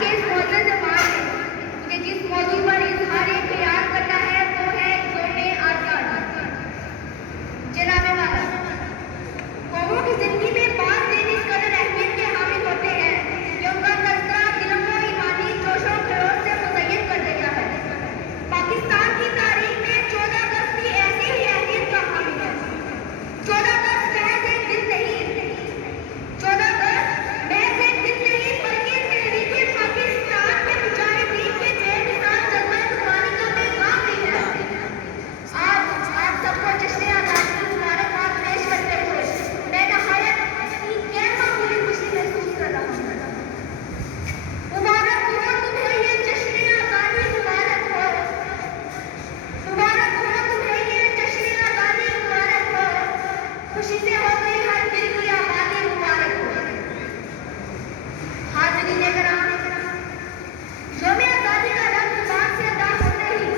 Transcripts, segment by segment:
के इस मौजूद जमात में मुझे जिस मौजू पर इजहार ख्याल करना है वो है क़ौम आज़ाद। जनाब वाला, कौमों की जिंदगी में बात दिन इस कदर अहमियत के हामिल होते हैं कि उनका तज़किरा दिलों को ईमानी जोशो खरोश से मुज़य्यन कर देता है। पाकिस्तान की तारीख में 14 अगस्त भी ऐसी ही अहमियत का हामिल है। 14 अगस्त महज एक दिन नहीं, 14 अगस्त महज एक दिन नहीं बल्कि तहरीके पाकिस्तान के मुजाहिदीन के बेमिसाल जज्बे कुर्बानी का पैगाम भी है। आज आप सबको जश्न आज़ादी की मुबारकबाद पेश करते हुए मैं नहायत गैर मामूली खुशी महसूस कर रहा हूँ। मुबारक हो तुम्हें ये जश्न आज़ादी, मुबारक हो, मुबारक हो तुम्हें ये जश्न आज़ादी, मुबारक हो, खुशी से हो गई हर दिल की आबादी, मुबारक हो। हाज़रीन किराम, यौम आज़ादी का लफ्ज़ ज़ुबान से अदा होते ही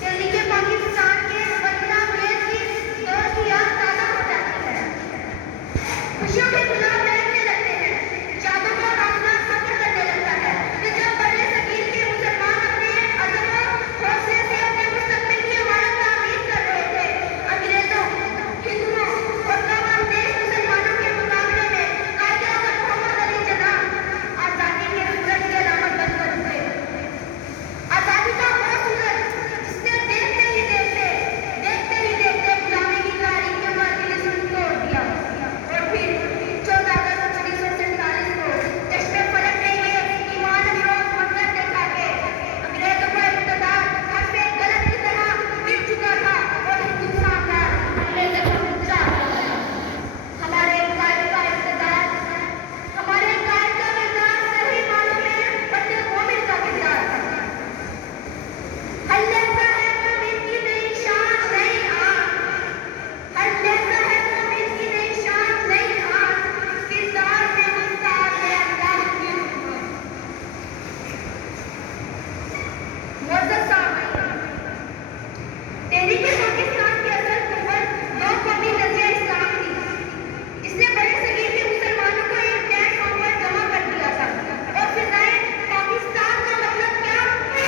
तहरीके पाकिस्तान के वतना अंग्रेज की दौर की याद ताज़ा हो जाती है। खुशियों के गुलाब लहरने लगते हैं, यादों का काफ़िला सफ़र करने लगता है कि जब बड़े सगीर के मुसलमान अपने अज़म और हौसले से अपने मुस्तक़बिल की इमारत तामीर कर रहे थे, अंग्रेज़ों, हिंदुओं और तमाम देश मुसलमानों के मुकाबले में कायदे-आज़म मोहम्मद अली जिन्ना आज़ादी के सूरज की अलामत बनकर उभरे। आज़ादी का वो सूरज जिसने देखते ही देखते गुलामी की तारीकियों का तिलिस्म तोड़ दिया और फिर 14 अगस्त 1947 को जश्न फलक में ये ईमान अफरोज़ मंजर देखा कि अंग्रेज़ों का इक़्तिदार हर्फ़े गलत की तरह मिट चुका था और हिंदू साम्राज्य अपने ज़ख्म जा रहा था। हमारे कायद का इक़्तिदार, हमारे कायद का किरदार सही मानों में बंदे मोमिन का किरदार था। हर लहज़ा है मोमिन की नई शान, नई आन, हर लहज़ा है मोमिन की नई शान, नई आन, किरदार में मुख्तार है अल्लाह की रहमान। मुअज़्ज़ज़ सामईन, तहरीके पाकिस्तान की असल कुव्वत दो कौमी नज़रिया इस्लाम थी, जिसने बड़े सगीर के मुसलमानों को एक प्लेटफॉर्म पर जमा कर दिया था और फिज़ाएं पाकिस्तान का मतलब क्या,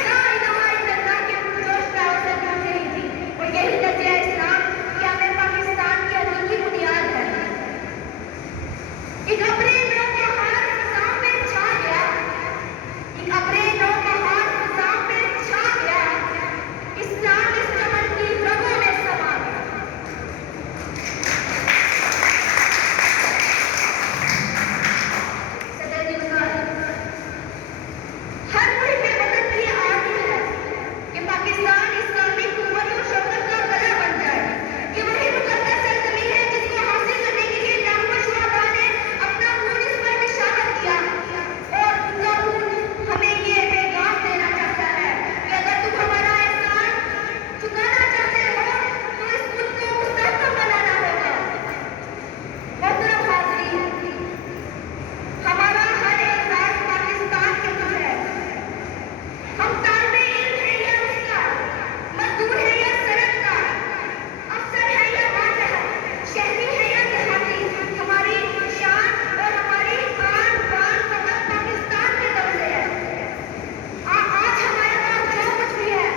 ला इलाहा इल्लल्लाह के पुरजोश नारों से गूंज रही थी। और यही नज़रिया इस्लाम क्या में पाकिस्तान की हकीकी बुनियाद है। एक अब्रे नौबहार फ़िज़ा में छा गया, एक अब्रे नौबहार फ़िज़ा में छा गया, इस्लाम इस चमन की रगों में समा गया। सदर निगाह, हर मुल्क वतन की आरज़ू है कि पाकिस्तान इस्लामी कुव्वत और शौकत का गला बन जाए। ये वही मुक़द्दस सरज़मीं है जिसको हासिल करने के लिए लाखों शुहदा ने अपना खून इस पर निशावर किया और उनका खून हमें ये पैगाम देना चाहता है कि अगर तुम हमारा एहसान चुकाना चाहते हो तो इस मुल्क को मुस्तहकम बनाना होगा। मोहतरम हाज़रीन, हमारा हर एहसास पाकिस्तान के लिए है। हम तालिबे इल्म हैं या उस्ताद, मज़दूर हैं या सनअतकार, अफ़सर हैं या मातहत, शहरी हैं या देहाती, हमारी शान और हमारी आन बान फ़कत पाकिस्तान के दम से है। आज हमारे पास जो कुछ भी है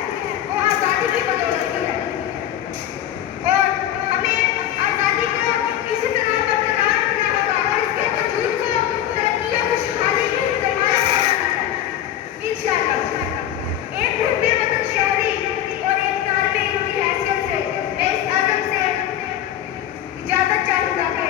वो आज़ादी की बदौलत ही है और हमें आज़ादी को इसी तरह बरकरार रखना होगा और इसके वजूद को तरक्की और खुशहाली की ज़मानत बनाना है। इंशाअल्लाह एक मुहब्बे वतन शहरी और एक तालिबे इल्म की हैसियत से मैं इस अज़म से इजाज़त चाहूँगा कि